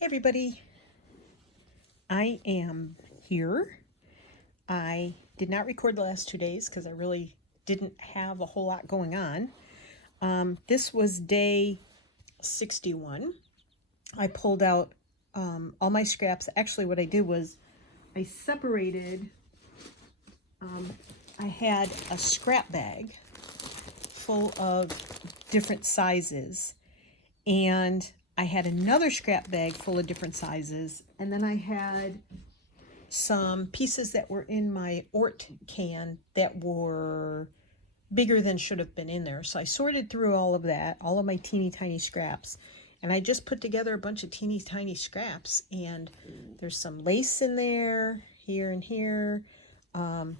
Hey everybody, I am here. I did not record the last 2 days because I really didn't have a whole lot going on. This was day 61. I pulled out all my scraps. Actually, what I did was I separated, I had a scrap bag full of different sizes, and I had another scrap bag full of different sizes, and then I had some pieces that were in my Ort can that were bigger than should have been in there. So I sorted through all of that, all of my teeny tiny scraps, and I just put together a bunch of teeny tiny scraps. And there's some lace in there, here and here.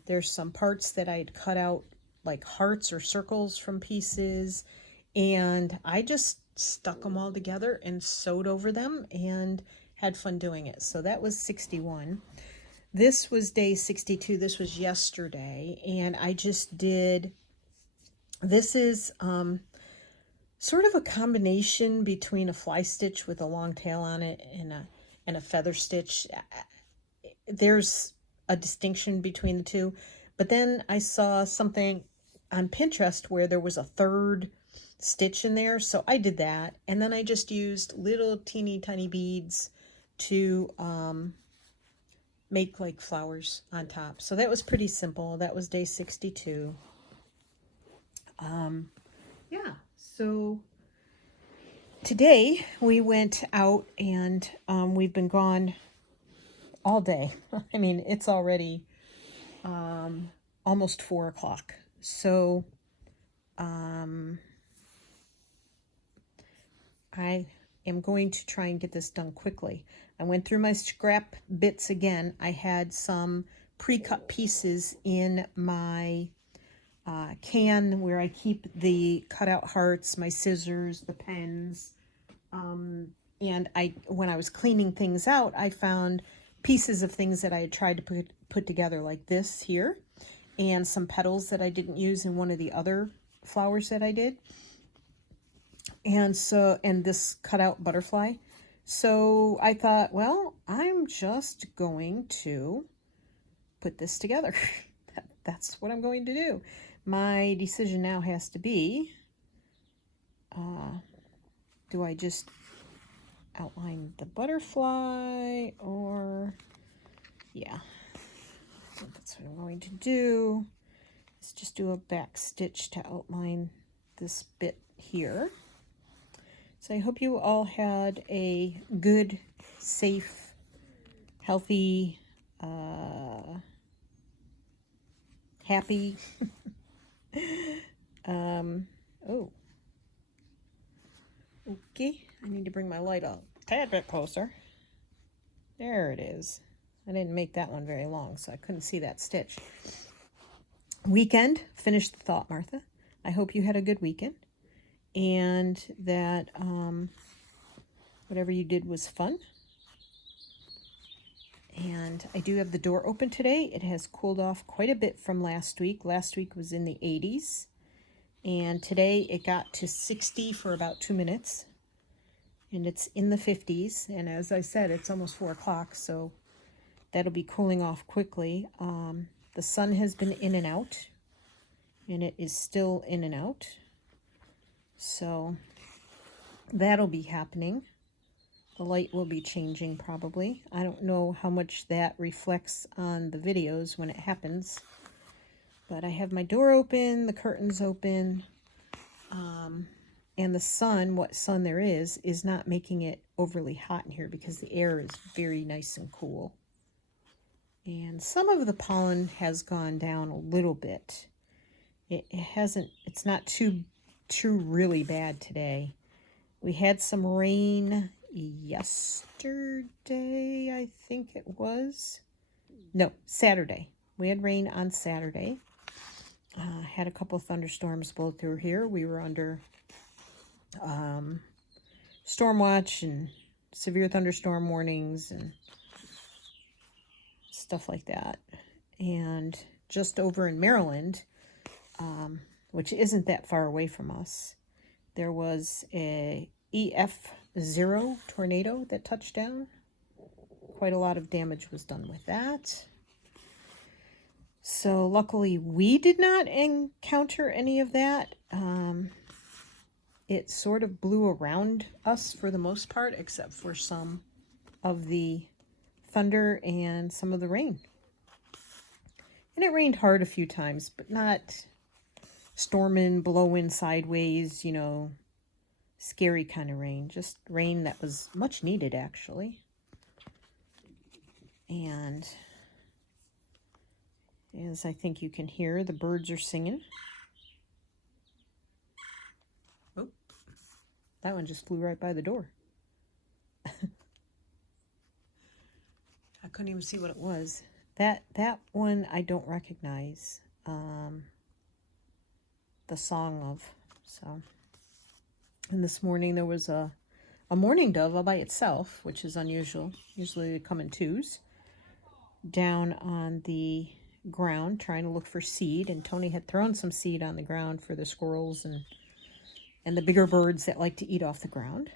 There's some parts that I had cut out, like hearts or circles from pieces, and I just stuck them all together and sewed over them and had fun doing it. So that was 61. This was day 62. This was yesterday, and I just did, this is sort of a combination between a fly stitch with a long tail on it and a feather stitch. There's a distinction between the two, but then I saw something on Pinterest where there was a third stitch in there, so I did that, and then I just used little teeny tiny beads to make like flowers on top. So that was pretty simple. That was day 62. Yeah, so today we went out and we've been gone all day. I mean, it's already almost 4 o'clock. So I am going to try and get this done quickly. I went through my scrap bits again. I had some pre-cut pieces in my can where I keep the cutout hearts, my scissors, the pens. And when I was cleaning things out, I found pieces of things that I had tried to put together, like this here, and some petals that I didn't use in one of the other flowers that I did. And this cutout butterfly. So I thought, well, I'm just going to put this together. That's what I'm going to do. My decision now has to be, do I just outline the butterfly, or, yeah, I think that's what I'm going to do, is just do a back stitch to outline this bit here. So I hope you all had a good, safe, healthy, happy, oh, okay, I need to bring my light up a tad bit closer. There it is. I didn't make that one very long, so I couldn't see that stitch. Weekend, finish the thought, Martha. I hope you had a good weekend, and that whatever you did was fun. And I do have the door open today. It has cooled off quite a bit from last week. Last week was in the 80s, and today it got to 60 for about 2 minutes, and it's in the 50s. And as I said, it's almost 4 o'clock, so that'll be cooling off quickly. The sun has been in and out, and it is still in and out, so that'll be happening. The light will be changing probably. I don't know how much that reflects on the videos when it happens, but I have my door open, the curtains open, and the sun, what sun there is not making it overly hot in here because the air is very nice and cool. And some of the pollen has gone down a little bit. It's not too really bad today. We had some rain yesterday, I think it was. No, Saturday. We had rain on Saturday. Had a couple of thunderstorms blow through here. We were under storm watch and severe thunderstorm warnings and stuff like that. And just over in Maryland, which isn't that far away from us, there was a EF Zero tornado that touched down. Quite a lot of damage was done with that. So luckily we did not encounter any of that. It sort of blew around us for the most part, except for some of the thunder and some of the rain. And it rained hard a few times, but not storming, blowing sideways, you know, scary kind of rain. Just rain that was much needed, actually. And as I think you can hear, the birds are singing. Oh, that one just flew right by the door. I couldn't even see what it was. That one I don't recognize the song of. So, and this morning there was a mourning dove all by itself, which is unusual. Usually they come in twos, down on the ground trying to look for seed, and Tony had thrown some seed on the ground for the squirrels and the bigger birds that like to eat off the ground.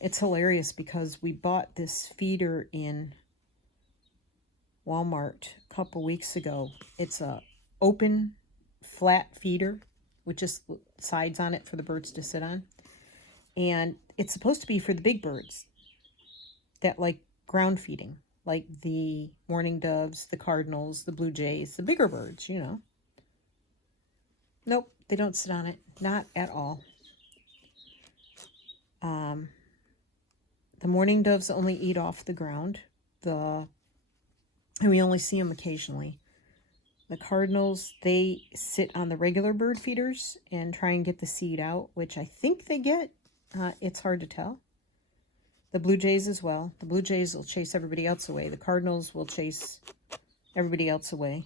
It's hilarious because we bought this feeder in Walmart a couple weeks ago. It's a open flat feeder with just sides on it for the birds to sit on, and it's supposed to be for the big birds that like ground feeding, like the mourning doves, the cardinals, the blue jays, the bigger birds, you know. Nope, they don't sit on it, not at all. The mourning doves only eat off the ground, and we only see them occasionally. The cardinals, they sit on the regular bird feeders and try and get the seed out, which I think they get. It's hard to tell. The blue jays as well. The blue jays will chase everybody else away. The cardinals will chase everybody else away.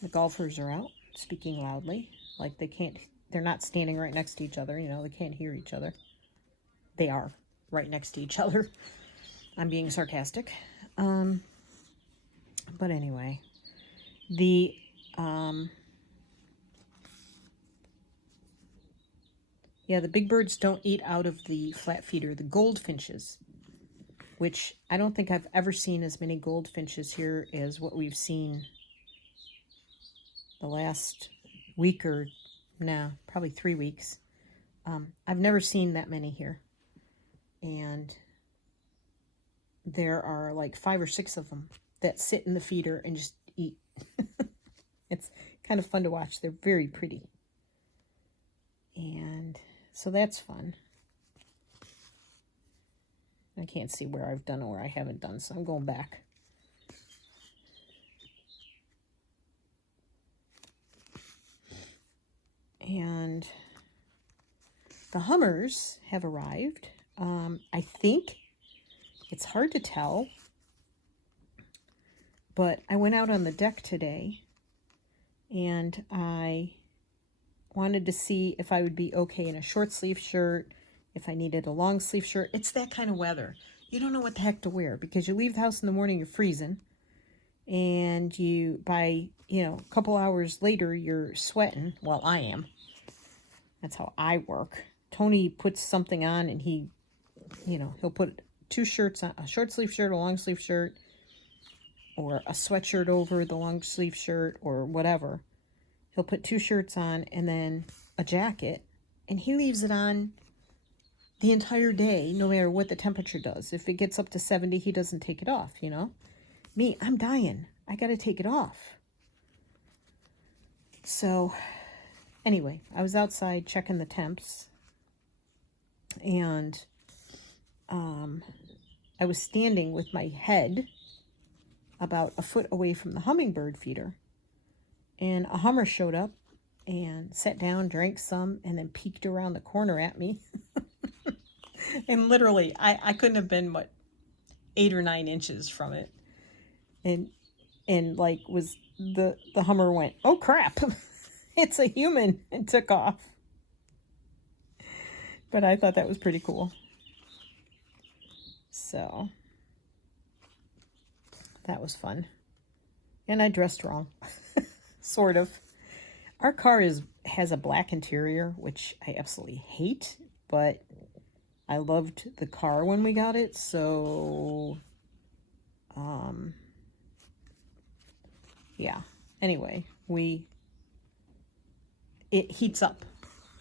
The golfers are out speaking loudly, like they're not standing right next to each other, you know, they can't hear each other. They are right next to each other. I'm being sarcastic. But anyway, the big birds don't eat out of the flat feeder. The goldfinches, which I don't think I've ever seen as many goldfinches here as what we've seen the last week or probably 3 weeks. I've never seen that many here. And there are like 5 or 6 of them that sit in the feeder and just eat. It's kind of fun to watch. They're very pretty. And so that's fun. I can't see where I've done or where I haven't done, so I'm going back. And the hummers have arrived. I think it's hard to tell, but I went out on the deck today and I wanted to see if I would be okay in a short sleeve shirt, if I needed a long sleeve shirt. It's that kind of weather. You don't know what the heck to wear because you leave the house in the morning, you're freezing, and by a couple hours later, you're sweating. Well, I am. That's how I work. Tony puts something on and he'll put 2 shirts on, a short sleeve shirt, a long sleeve shirt, or a sweatshirt over the long sleeve shirt or whatever. He'll put 2 shirts on and then a jacket, and he leaves it on the entire day, no matter what the temperature does. If it gets up to 70, he doesn't take it off, you know. Me, I'm dying. I got to take it off. So anyway, I was outside checking the temps, and I was standing with my head about a foot away from the hummingbird feeder, and a hummer showed up and sat down, drank some, and then peeked around the corner at me. And literally, I couldn't have been, 8 or 9 inches from it. And like the hummer went, oh crap, it's a human, and took off. But I thought that was pretty cool. So that was fun. And I dressed wrong. sort of. Our car has a black interior, which I absolutely hate, but I loved the car when we got it, so yeah. Anyway, it heats up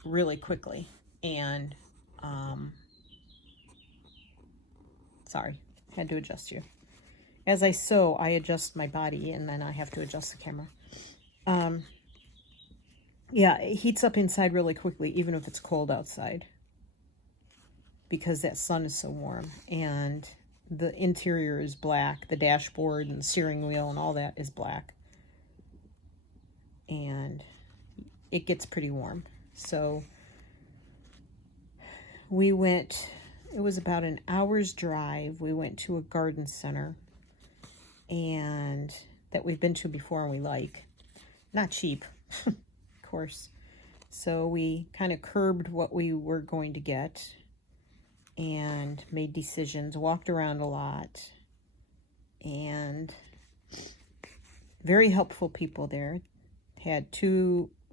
really quickly, and sorry, had to adjust you. As I sew, I adjust my body, and then I have to adjust the camera. Yeah, it heats up inside really quickly, even if it's cold outside, because that sun is so warm. And the interior is black. The dashboard and the steering wheel and all that is black. And it gets pretty warm. So we went, it was about an hour's drive. We went to a garden center, and that we've been to before and we like. Not cheap, of course. So we kind of curbed what we were going to get and made decisions, walked around a lot, and very helpful people there. Had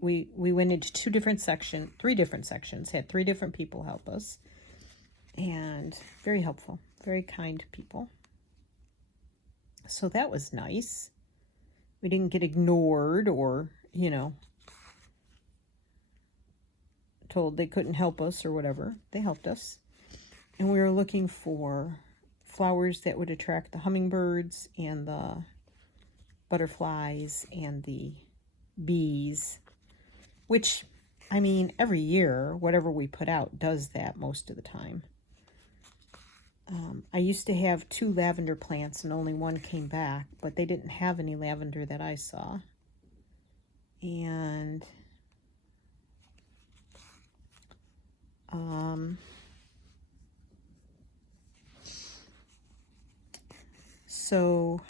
we went into three different sections, had 3 different people help us, and very helpful, very kind people. So that was nice. We didn't get ignored or, told they couldn't help us or whatever. They helped us. And we were looking for flowers that would attract the hummingbirds and the butterflies and the bees, which, I mean, every year, whatever we put out does that most of the time. I used to have 2 lavender plants and only 1 came back, but they didn't have any lavender that I saw. And so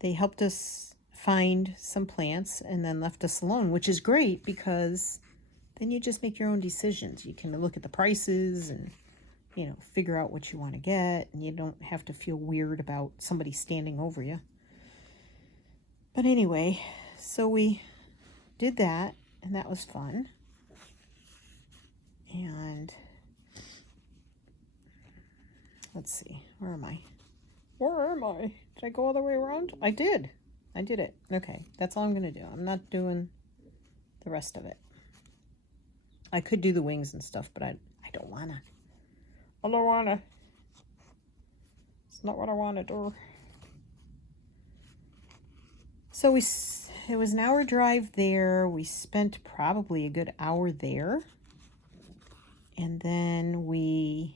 they helped us find some plants and then left us alone, which is great because then you just make your own decisions. You can look at the prices and, figure out what you want to get, and you don't have to feel weird about somebody standing over you. But anyway, so we did that, and that was fun. And let's see, where am I? Did I go all the way around? I did it. Okay, that's all I'm going to do. I'm not doing the rest of it. I could do the wings and stuff, but I don't want to. It's not what I want to do. So it was an hour drive there. We spent probably a good hour there. And then we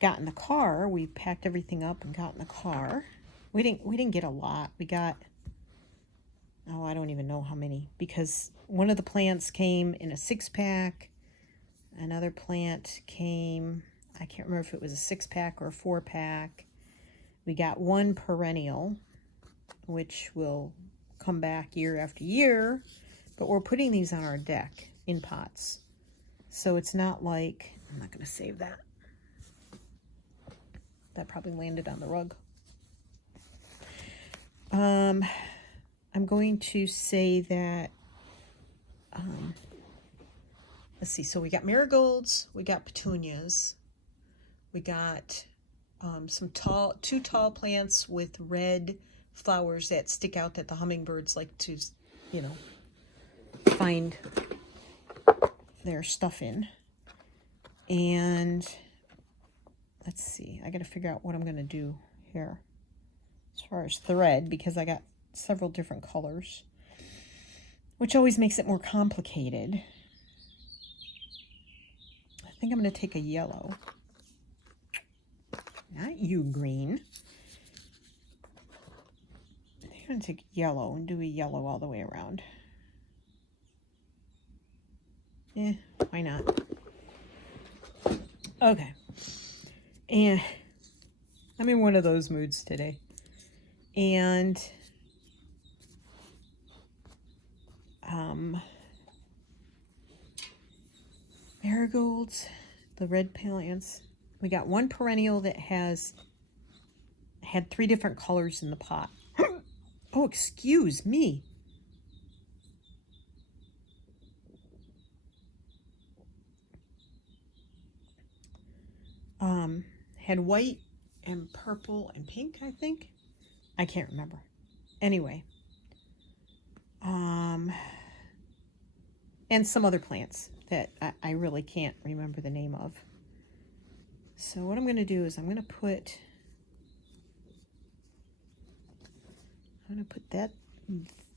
got in the car. We packed everything up and got in the car. We didn't get a lot. We got, I don't even know how many, because one of the plants came in a 6-pack. Another plant came, I can't remember if it was a 6-pack or a 4-pack. We got 1 perennial, which will come back year after year, but we're putting these on our deck in pots. So it's not like, I'm not going to save that. That probably landed on the rug. I'm going to say that, let's see, so we got marigolds, we got petunias, we got some 2 tall plants with red flowers that stick out that the hummingbirds like to, find their stuff in. And let's see, I got to figure out what I'm going to do here as far as thread, because I got several different colors, which always makes it more complicated. I think I'm going to take a yellow. Not you, green. I think I'm going to take yellow and do a yellow all the way around. Why not? Okay. And I'm in one of those moods today. And marigolds, the red plants. We got 1 perennial that had 3 different colors in the pot. Oh Oh, excuse me. Had white and purple and pink, I think. I can't remember. Anyway. And some other plants that I really can't remember the name of. So what I'm going to do is I'm going to put that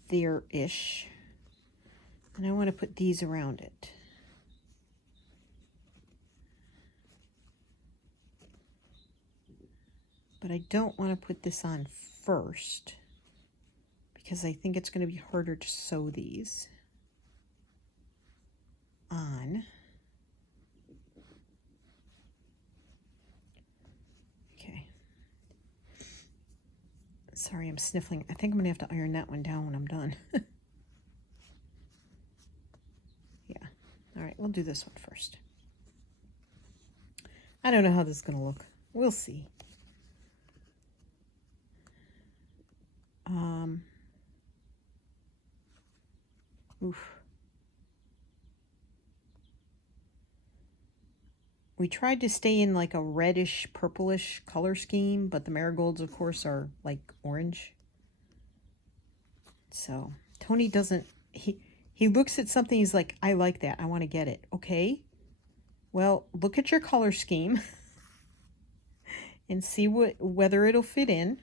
there-ish. And I want to put these around it. But I don't want to put this on first because I think it's going to be harder to sew these on. Okay. Sorry, I'm sniffling. I think I'm going to have to iron that one down when I'm done. Yeah. All right, we'll do this one first. I don't know how this is going to look. We'll see. Oof. We tried to stay in like a reddish, purplish color scheme, but the marigolds, of course, are like orange. So Tony doesn't, he looks at something, he's like, I like that, I want to get it. Okay, well, look at your color scheme and see whether it'll fit in.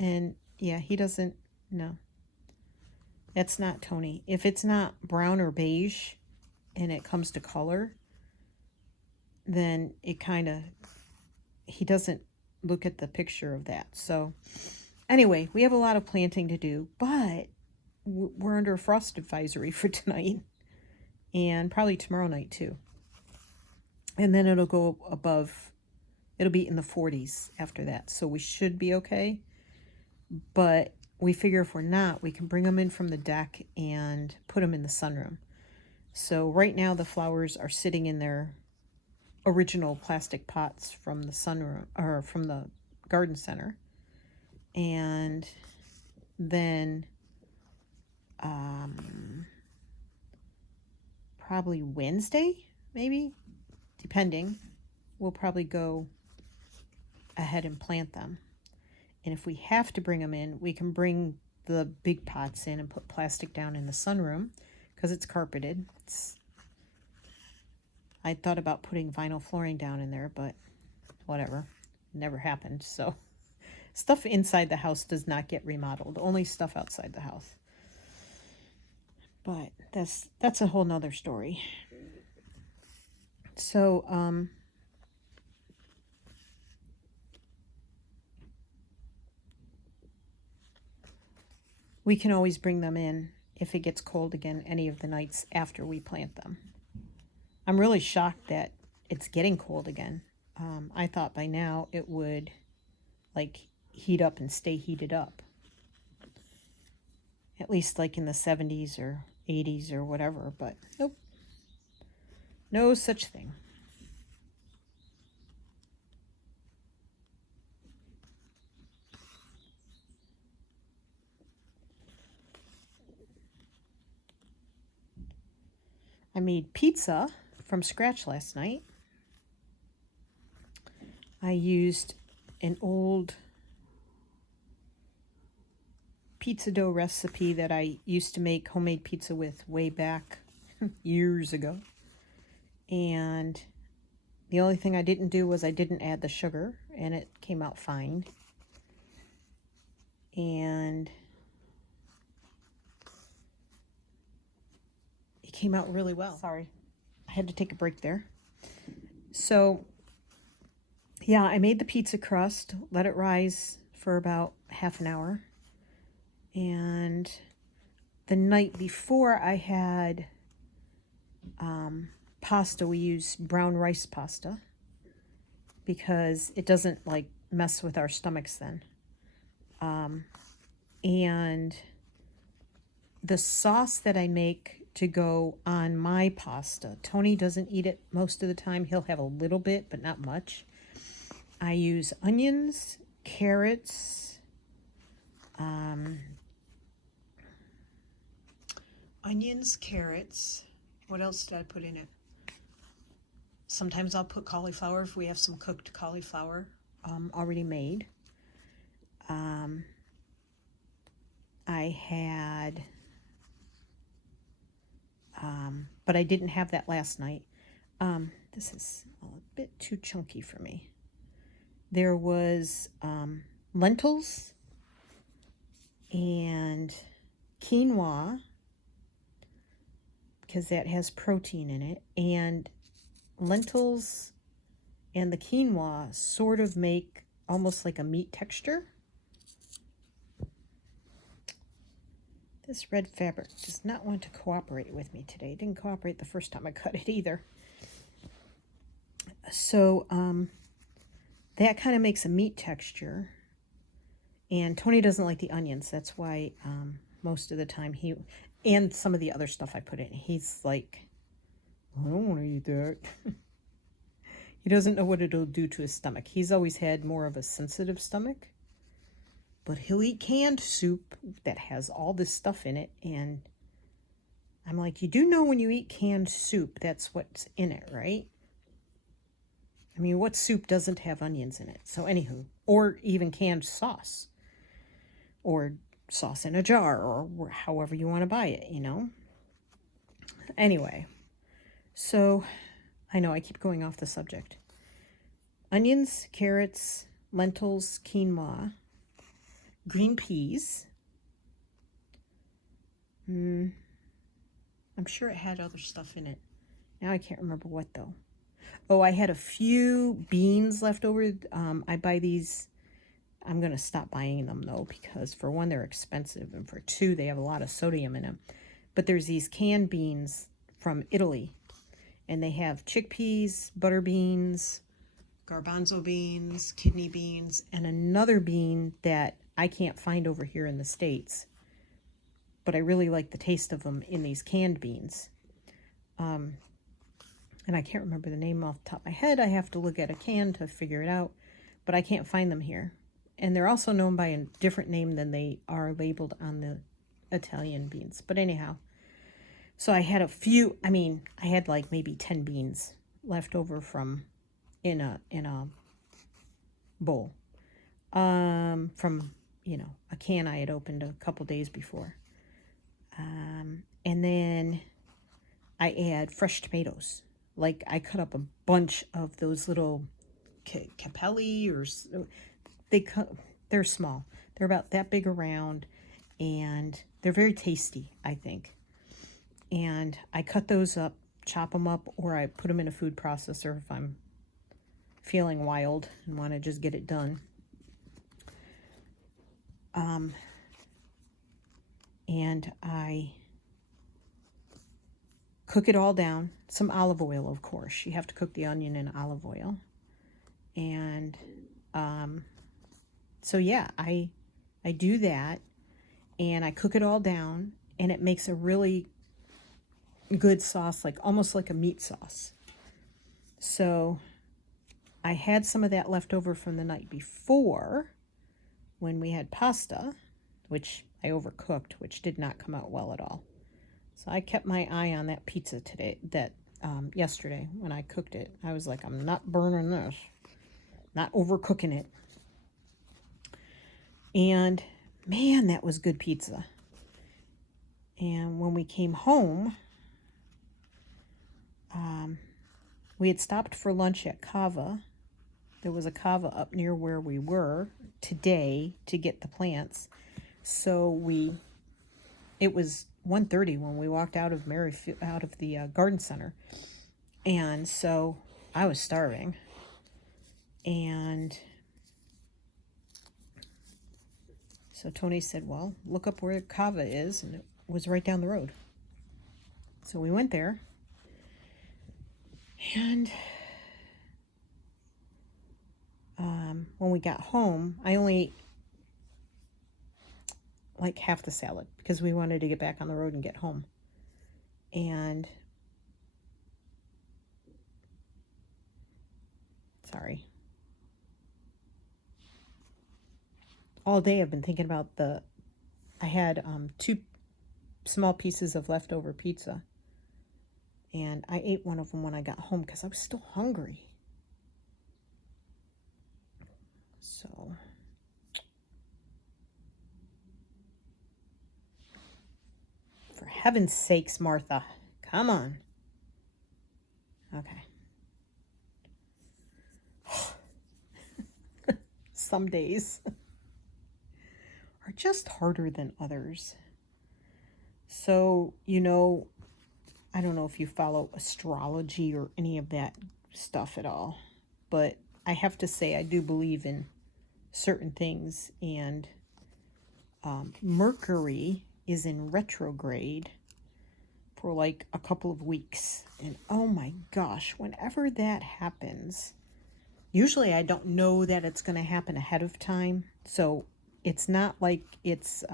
And yeah, he doesn't, no. That's not Tony. If it's not brown or beige and it comes to color, then it kind of, he doesn't look at the picture of that. So anyway, we have a lot of planting to do, but we're under a frost advisory for tonight and probably tomorrow night too. And then it'll go above, it'll be in the 40s after that. So we should be okay. But we figure if we're not, we can bring them in from the deck and put them in the sunroom. So right now the flowers are sitting in their original plastic pots from the sunroom, or from the garden center. And then probably Wednesday, maybe, depending, we'll probably go ahead and plant them. And if we have to bring them in, we can bring the big pots in and put plastic down in the sunroom because it's carpeted. I thought about putting vinyl flooring down in there, but whatever, never happened. So stuff inside the house does not get remodeled, only stuff outside the house. But that's a whole nother story. So we can always bring them in if it gets cold again any of the nights after we plant them. I'm really shocked that it's getting cold again. I thought by now it would like heat up and stay heated up. At least like in the 70s or 80s or whatever, but nope. No such thing. I made pizza from scratch last night. I used an old pizza dough recipe that I used to make homemade pizza with way back years ago. And the only thing I didn't do was I didn't add the sugar, and it came out fine. And it came out really well. Sorry, I had to take a break there. So yeah, I made the pizza crust, let it rise for about half an hour. And the night before I had pasta. We use brown rice pasta because it doesn't like mess with our stomachs then. And the sauce that I make to go on my pasta, Tony doesn't eat it most of the time. He'll have a little bit, but not much. I use onions, carrots, onions, carrots. What else did I put in it? Sometimes I'll put cauliflower if we have some cooked cauliflower already made. I had, but I didn't have that last night. This is a bit too chunky for me. There was lentils and quinoa, because that has protein in it, and lentils and the quinoa sort of make almost like a meat texture. This red fabric does not want to cooperate with me today. It didn't cooperate the first time I cut it either. So that kind of makes a meat texture. And Tony doesn't like the onions. That's why most of the time and some of the other stuff I put in, he's like, I don't want to eat that. He doesn't know what it'll do to his stomach. He's always had more of a sensitive stomach. But he'll eat canned soup that has all this stuff in it. And I'm like, you do know when you eat canned soup, that's what's in it, right? I mean, what soup doesn't have onions in it? So anywho, or even canned sauce. Or sauce in a jar, or however you want to buy it, you know? Anyway, so I know I keep going off the subject. Onions, carrots, lentils, quinoa, green peas. I'm sure it had other stuff in it. Now I can't remember what though. Oh, I had a few beans left over. I buy these. I'm going to stop buying them though, because for one, they're expensive, and for two, they have a lot of sodium in them. But there's these canned beans from Italy, and they have chickpeas, butter beans, garbanzo beans, kidney beans, and another bean that I can't find over here in the States, but I really like the taste of them in these canned beans. And I can't remember the name off the top of my head. I have to look at a can to figure it out, but I can't find them here. And they're also known by a different name than they are labeled on the Italian beans. But anyhow, so I had a few, I had like maybe 10 beans left over from in a bowl. From, a can I had opened a couple days before. And then I add fresh tomatoes. Like I cut up a bunch of those little capelli, or they're small. They're about that big around, and they're very tasty, I think. And I cut those up, chop them up, or I put them in a food processor if I'm feeling wild and want to just get it done. And I cook it all down. Some olive oil, of course. You have to cook the onion in olive oil. And so yeah, I do that, and I cook it all down, and it makes a really good sauce, like almost like a meat sauce. So I had some of that left over from the night before when we had pasta, which I overcooked, which did not come out well at all. So I kept my eye on that pizza yesterday when I cooked it. I was like, I'm not burning this, not overcooking it. And man, that was good pizza. And when we came home, we had stopped for lunch at Cava. There was a Cava up near where we were today to get the plants. So it was 1:30 when we walked out of the garden center. And so I was starving. And so Tony said, well, look up where Cava is. And it was right down the road. So we went there. And when we got home, I only ate like half the salad because we wanted to get back on the road and get home. And sorry. All day I've been thinking about I had 2 small pieces of leftover pizza. And I ate one of them when I got home because I was still hungry. So, for heaven's sakes, Martha, come on. Okay. Some days are just harder than others. So, I don't know if you follow astrology or any of that stuff at all, but I have to say I do believe in certain things, and Mercury is in retrograde for like a couple of weeks, and oh my gosh, whenever that happens, usually I don't know that it's going to happen ahead of time, so it's not like it's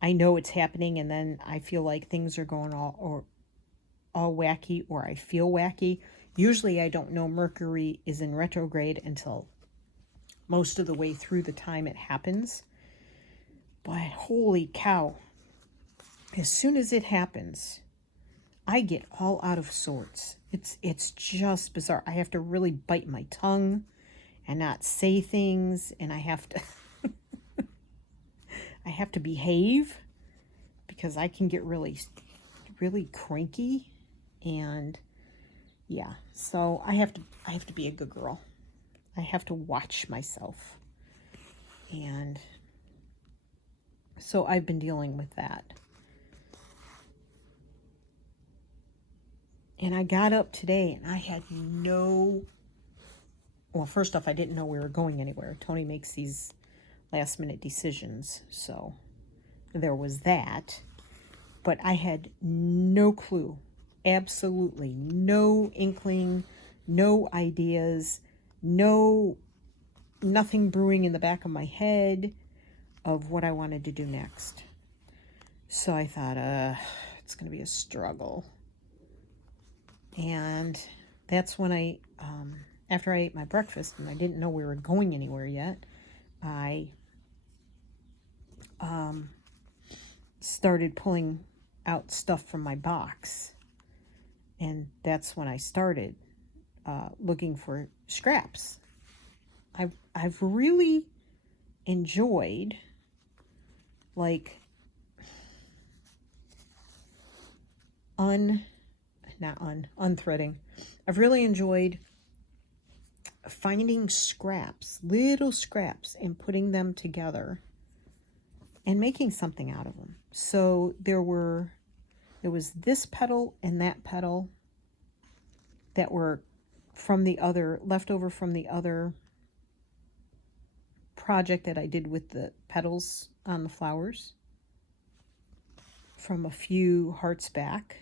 I know it's happening and then I feel like things are going all wacky, or I feel wacky. Usually I don't know Mercury is in retrograde until most of the way through the time it happens. But holy cow, as soon as it happens, I get all out of sorts. It's just bizarre. I have to really bite my tongue and not say things, and I have to I have to behave because I can get really cranky, and yeah, so I have to be a good girl. I have to watch myself. And so I've been dealing with that. And I got up today and I had well, first off, I didn't know we were going anywhere. Tony makes these last minute decisions, so there was that. But I had no clue, absolutely no inkling, no ideas, nothing brewing in the back of my head of what I wanted to do next. So I thought, it's going to be a struggle. And that's when after I ate my breakfast and I didn't know we were going anywhere yet, I started pulling out stuff from my box. And that's when I started looking for scraps. I've really enjoyed, like, unthreading. I've really enjoyed finding scraps, little scraps, and putting them together and making something out of them. So there was this petal and that petal that were leftover from the other project that I did with the petals on the flowers from a few hearts back,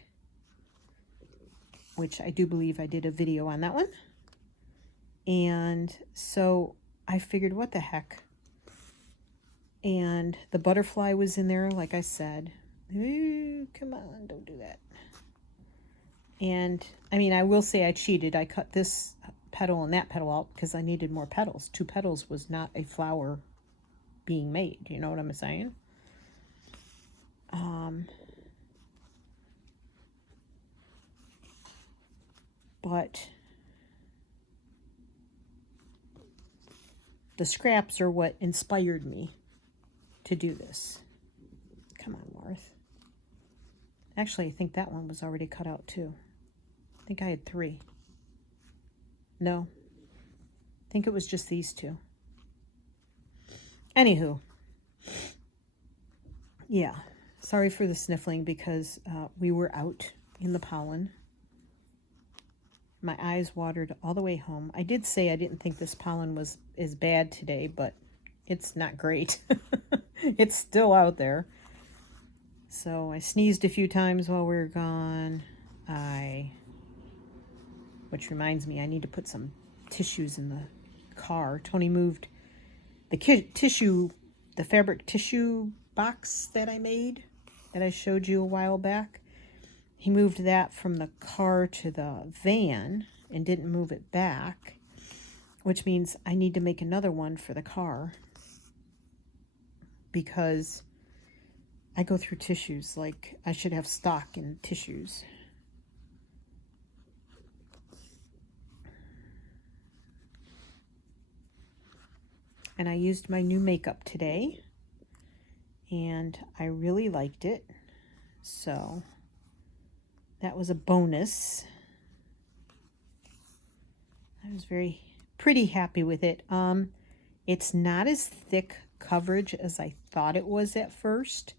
which I do believe I did a video on that one. And so I figured, what the heck? And the butterfly was in there, like I said. Ooh, come on, don't do that. And I mean, I will say I cheated. I cut this petal and that petal out because I needed more petals. 2 petals was not a flower being made. You know what I'm saying? But the scraps are what inspired me to do this. Come on, Marth. Actually, I think that one was already cut out too. I think I had 3. No. I think it was just these 2. Anywho. Yeah. Sorry for the sniffling because we were out in the pollen. My eyes watered all the way home. I did say I didn't think this pollen was as bad today, but it's not great. It's still out there. So I sneezed a few times while we were gone. Which reminds me, I need to put some tissues in the car. Tony moved the fabric tissue box that I made, that I showed you a while back. He moved that from the car to the van and didn't move it back, which means I need to make another one for the car because I go through tissues like I should have stock in tissues. And I used my new makeup today, and I really liked it. So that was a bonus. I was pretty happy with it. It's not as thick coverage as I thought it was at first.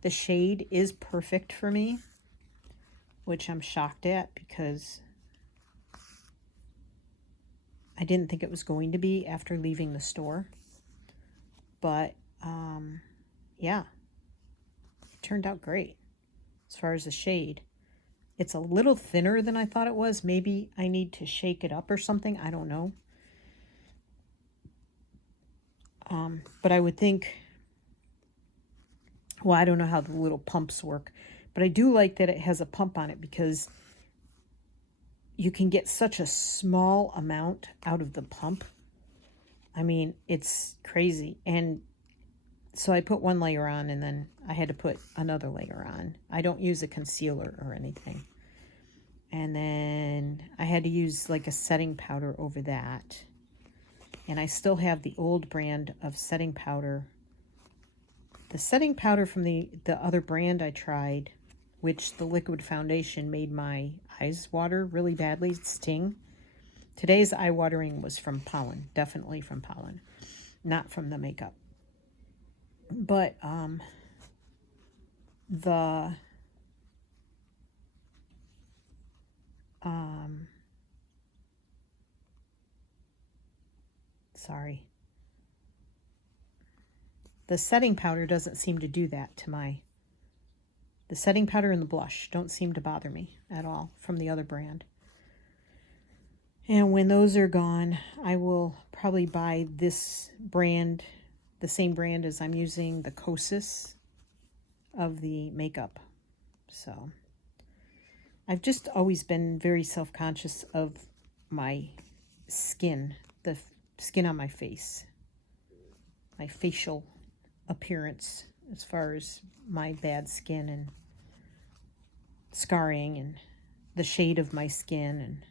The shade is perfect for me, which I'm shocked at because I didn't think it was going to be after leaving the store. But yeah, it turned out great as far as the shade. It's a little thinner than I thought it was. Maybe I need to shake it up or something. I don't know. But I would think, well, I don't know how the little pumps work, but I do like that it has a pump on it because you can get such a small amount out of the pump. I mean, it's crazy. And so I put one layer on and then I had to put another layer on. I don't use a concealer or anything. And then I had to use like a setting powder over that. And I still have the old brand of setting powder. The setting powder from the other brand I tried, which the liquid foundation made my eyes water really badly, sting. Today's eye watering was from Pollen, definitely from Pollen, not from the makeup. But the sorry. The setting powder doesn't seem to do that to the setting powder and the blush don't seem to bother me at all from the other brand. And when those are gone, I will probably buy this brand, the same brand as I'm using, the Kosas of the makeup. So I've just always been very self-conscious of my skin, the skin on my face, my facial appearance as far as my bad skin and scarring and the shade of my skin, and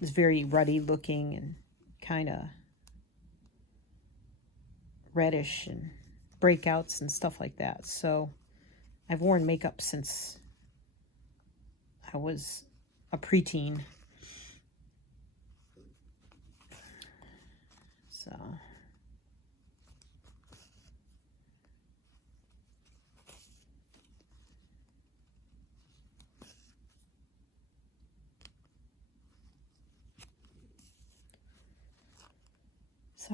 it's very ruddy looking and kind of reddish and breakouts and stuff like that. So I've worn makeup since I was a preteen. So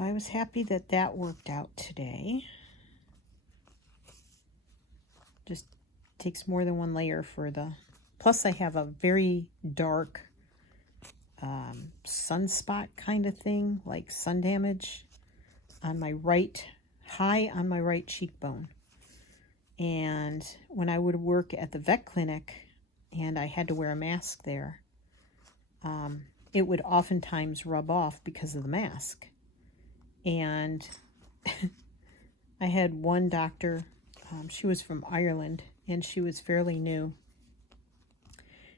I was happy that that worked out today. Just takes more than one layer for the... Plus I have a very dark sunspot kind of thing, like sun damage on my high on my right cheekbone. And when I would work at the vet clinic and I had to wear a mask there, it would oftentimes rub off because of the mask. And I had one doctor, she was from Ireland, and she was fairly new.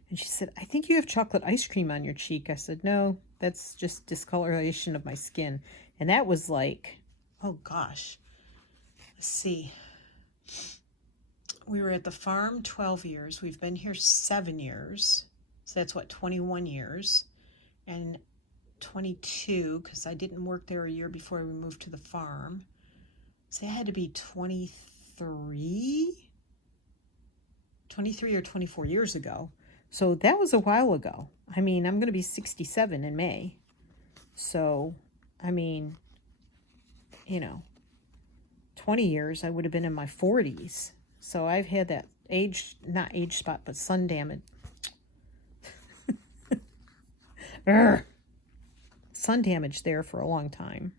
And she said, "I think you have chocolate ice cream on your cheek." I said, "No, that's just discoloration of my skin." And that was like, oh gosh, let's see. We were at the farm 12 years. We've been here 7 years. So that's what, 21 years. And 22, because I didn't work there a year before we moved to the farm. So it had to be 23 or 24 years ago. So that was a while ago. I mean, I'm going to be 67 in May. So, I mean, 20 years, I would have been in my 40s. So I've had that not age spot, but sun damage. Sun damage there for a long time.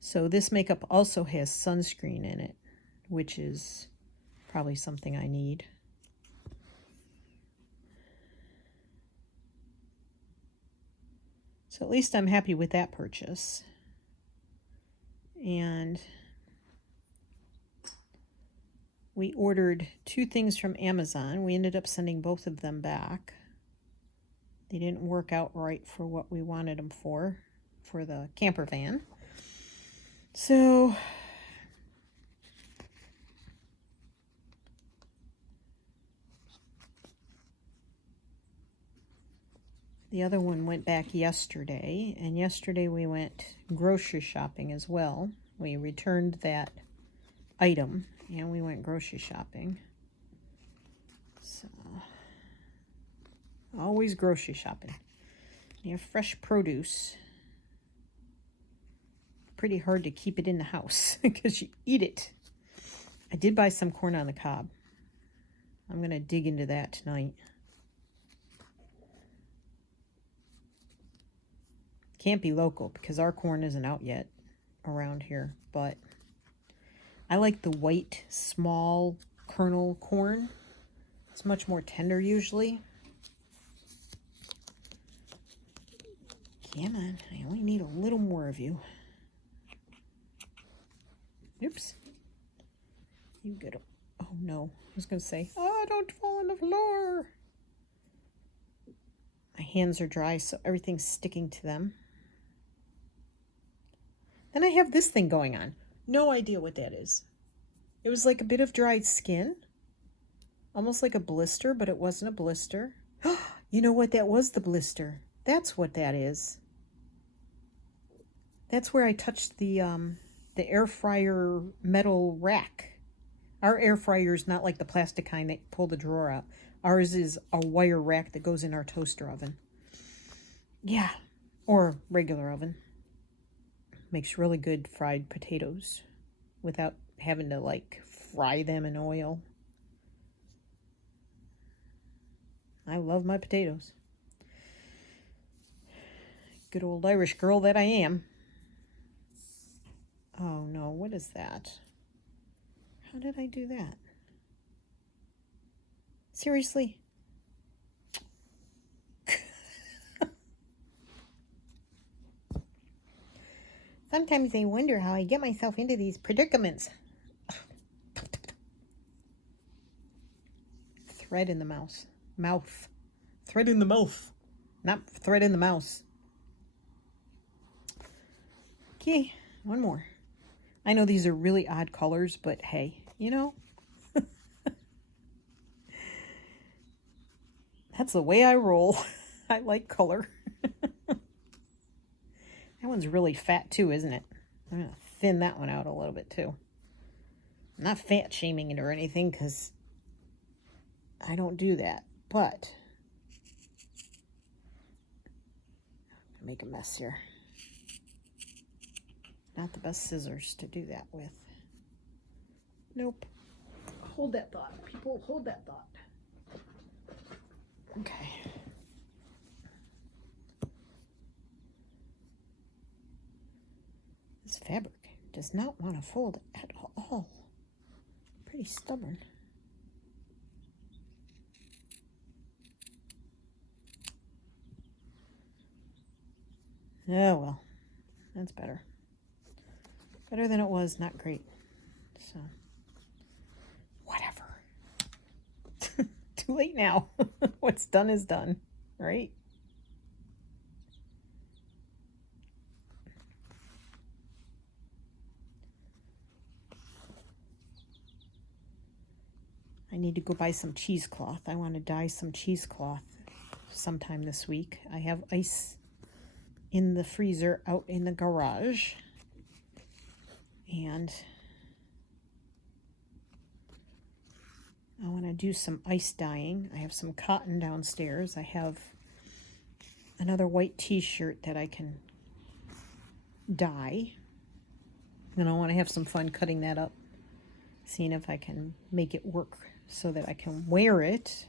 So this makeup also has sunscreen in it, which is probably something I need. So at least I'm happy with that purchase. And we ordered 2 things from Amazon. We ended up sending both of them back. They didn't work out right for what we wanted them for the camper van. So the other one went back yesterday, and yesterday we went grocery shopping as well. We returned that item and we went grocery shopping. So, always grocery shopping. You have fresh produce. Pretty hard to keep it in the house because you eat it. I did buy some corn on the cob. I'm going to dig into that tonight. Can't be local because our corn isn't out yet around here, but I like the white, small kernel corn. It's much more tender usually. Come on, I only need a little more of you. Oops. You get it. Oh no, I was going to say, oh, don't fall on the floor. My hands are dry, so everything's sticking to them. Then I have this thing going on. No idea what that is. It was like a bit of dried skin. Almost like a blister, but it wasn't a blister. You know what? That was the blister. That's what that is. That's where I touched the air fryer metal rack. Our air fryer is not like the plastic kind that pull the drawer out. Ours is a wire rack that goes in our toaster oven. Yeah, or regular oven. Makes really good fried potatoes without having to like fry them in oil. I love my potatoes. Good old Irish girl that I am. Oh no, what is that? How did I do that? Seriously? Sometimes I wonder how I get myself into these predicaments. Thread in the mouse. Mouth. Thread in the mouth. Not thread in the mouse. Okay, one more. I know these are really odd colors, but hey, you know. That's the way I roll. I like color. That one's really fat too, isn't it? I'm going to thin that one out a little bit too. I'm not fat shaming it or anything because I don't do that, but make a mess here. Not the best scissors to do that with. Nope. Hold that thought. People, hold that thought. Okay. This fabric does not want to fold at all. Pretty stubborn. Oh well, that's better. Better than it was, not great. So, whatever. Too late now. What's done is done, right? I need to go buy some cheesecloth. I want to dye some cheesecloth sometime this week. I have ice in the freezer out in the garage. And I want to do some ice dyeing. I have some cotton downstairs. I have another white t-shirt that I can dye. And I want to have some fun cutting that up. Seeing if I can make it work so that I can wear it.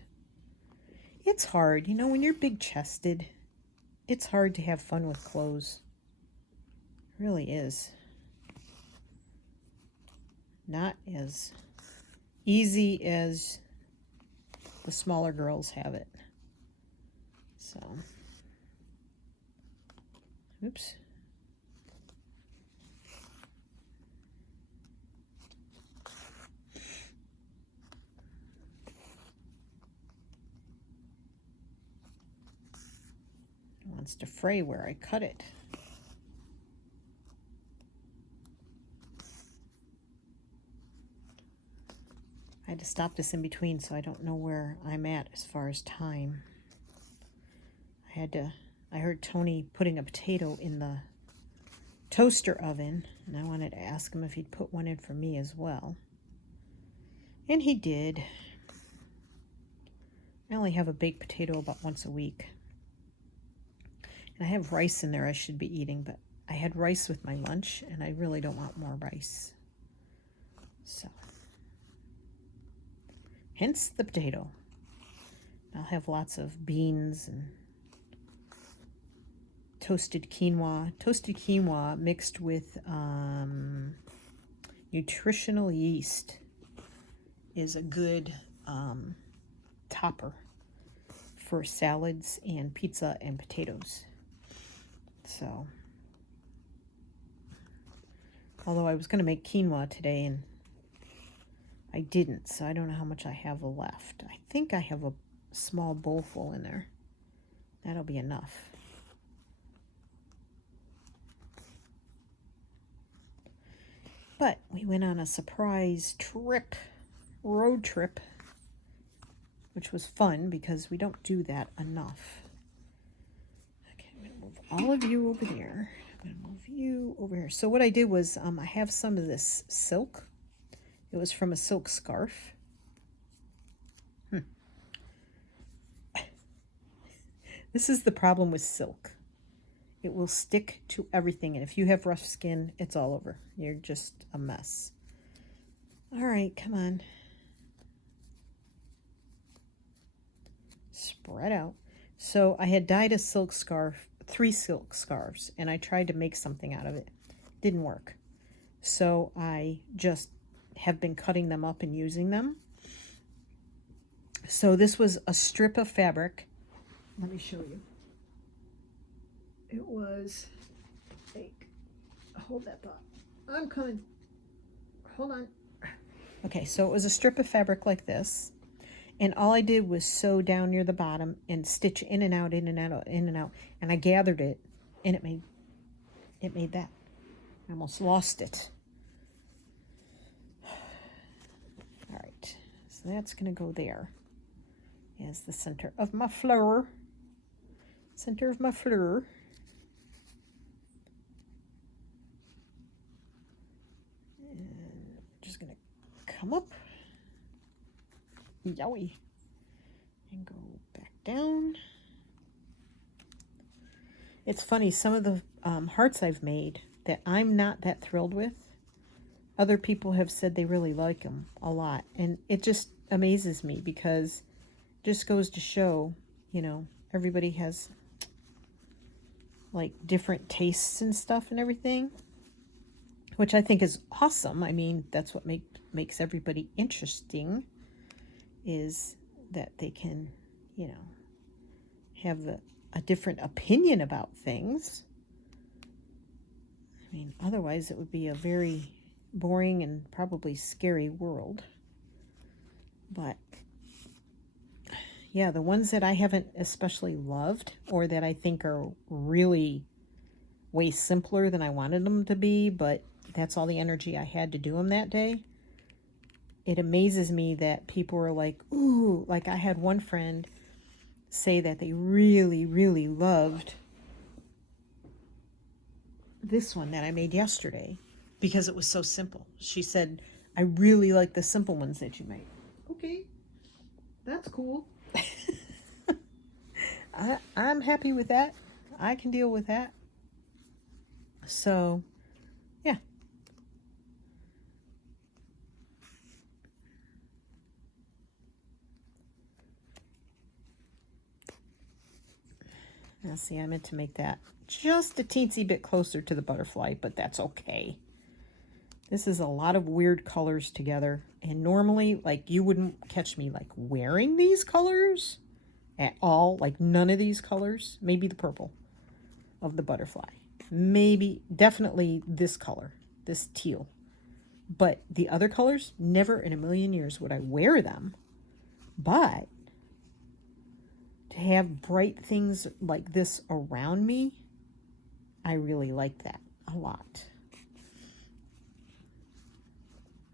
It's hard, you know, when you're big-chested, it's hard to have fun with clothes. It really is. Not as easy as the smaller girls have it. So, oops. wants to fray where I cut it. I had to stop this in between, so I don't know where I'm at as far as time. I heard Tony putting a potato in the toaster oven, and I wanted to ask him if he'd put one in for me as well. And he did. I only have a baked potato about once a week. And I have rice in there I should be eating, but I had rice with my lunch, and I really don't want more rice. So, hence the potato. I'll have lots of beans and toasted quinoa. Toasted quinoa mixed with nutritional yeast is a good topper for salads and pizza and potatoes. So, although I was going to make quinoa today and I didn't, so I don't know how much I have left. I think I have a small bowl full in there. That'll be enough. But we went on a surprise trip, road trip, which was fun because we don't do that enough. Okay, I'm going to move all of you over there. I'm going to move you over here. So what I did was I have some of this silk. It was from a silk scarf. This is the problem with silk. It will stick to everything, and if you have rough skin, it's all over. You're just a mess. All right, come on. Spread out. So I had dyed a silk scarf, 3 silk scarves, and I tried to make something out of it. Didn't work. So I just have been cutting them up and using them. So this was a strip of fabric. Let me show you. It was, hold that thought. I'm coming. Hold on. Okay, so it was a strip of fabric like this. And all I did was sew down near the bottom and stitch in and out, in and out, in and out. And I gathered it, and it made that. I almost lost it. All right, so that's going to go there as the center of my flower. Center of my flower. Just gonna come up, yowie, and go back down. It's funny, some of the hearts I've made that I'm not that thrilled with, other people have said they really like them a lot, and it just amazes me because it just goes to show, you know, everybody has like different tastes and stuff and everything, which I think is awesome. I mean, that's what makes everybody interesting, is that they can, you know, have a different opinion about things. I mean, otherwise it would be a very boring and probably scary world. But yeah, the ones that I haven't especially loved, or that I think are really way simpler than I wanted them to be, but that's all the energy I had to do them that day. It amazes me that people are like, ooh, like I had one friend say that they really, really loved this one that I made yesterday because it was so simple. She said, I really like the simple ones that you make. Okay, that's cool. I'm happy with that. I can deal with that. So, yeah. Now, see, I meant to make that just a teensy bit closer to the butterfly, but that's okay. This is a lot of weird colors together, and normally, like, you wouldn't catch me, like, wearing these colors at all, like, none of these colors. Maybe the purple of the butterfly. Maybe, definitely this color, this teal. But the other colors, never in a million years would I wear them. But to to have bright things like this around me, I really like that a lot.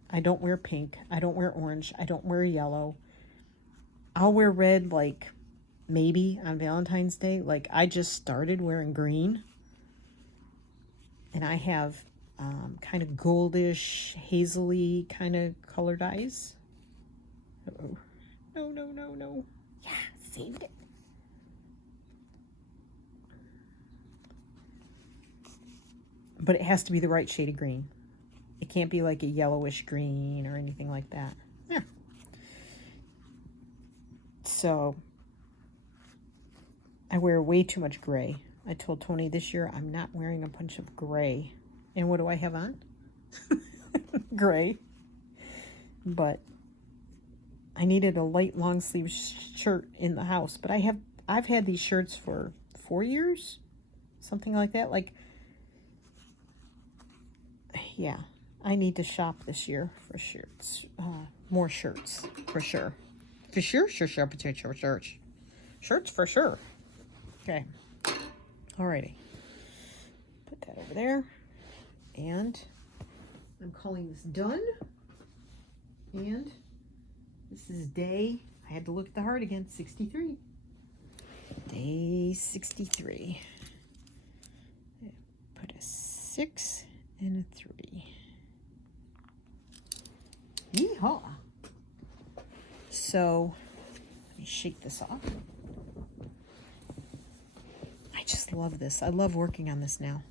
I don't wear pink. I don't wear orange. I don't wear yellow. I'll wear red, like, maybe on Valentine's Day. Like, I just started wearing green. And I have kind of goldish, hazily kind of colored eyes. Uh-oh. No, no, no, no. Yeah, saved it. But it has to be the right shade of green. It can't be like a yellowish green or anything like that. Yeah. So I wear way too much gray. I told Tony this year I'm not wearing a bunch of gray. And what do I have on? Gray. But I needed a light long sleeve shirt in the house. But I've had these shirts for 4 years. Something like that. Like, yeah. I need to shop this year for shirts. More shirts, for sure. For sure, Shirts for sure. Okay. Alrighty. Put that over there. And I'm calling this done. And this is day, I had to look at the heart again, 63. Day 63. Put a 6 and a 3. Yeehaw. So, let me shake this off. I just love this. I love working on this now.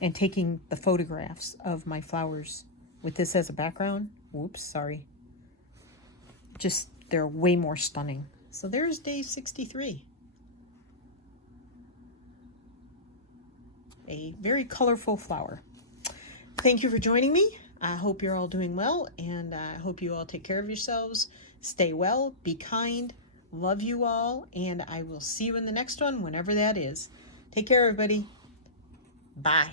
And taking the photographs of my flowers with this as a background. Whoops, sorry. Just, they're way more stunning. So there's day 63. A very colorful flower. Thank you for joining me. I hope you're all doing well, and I hope you all take care of yourselves. Stay well, be kind, love you all, and I will see you in the next one, whenever that is. Take care, everybody. Bye.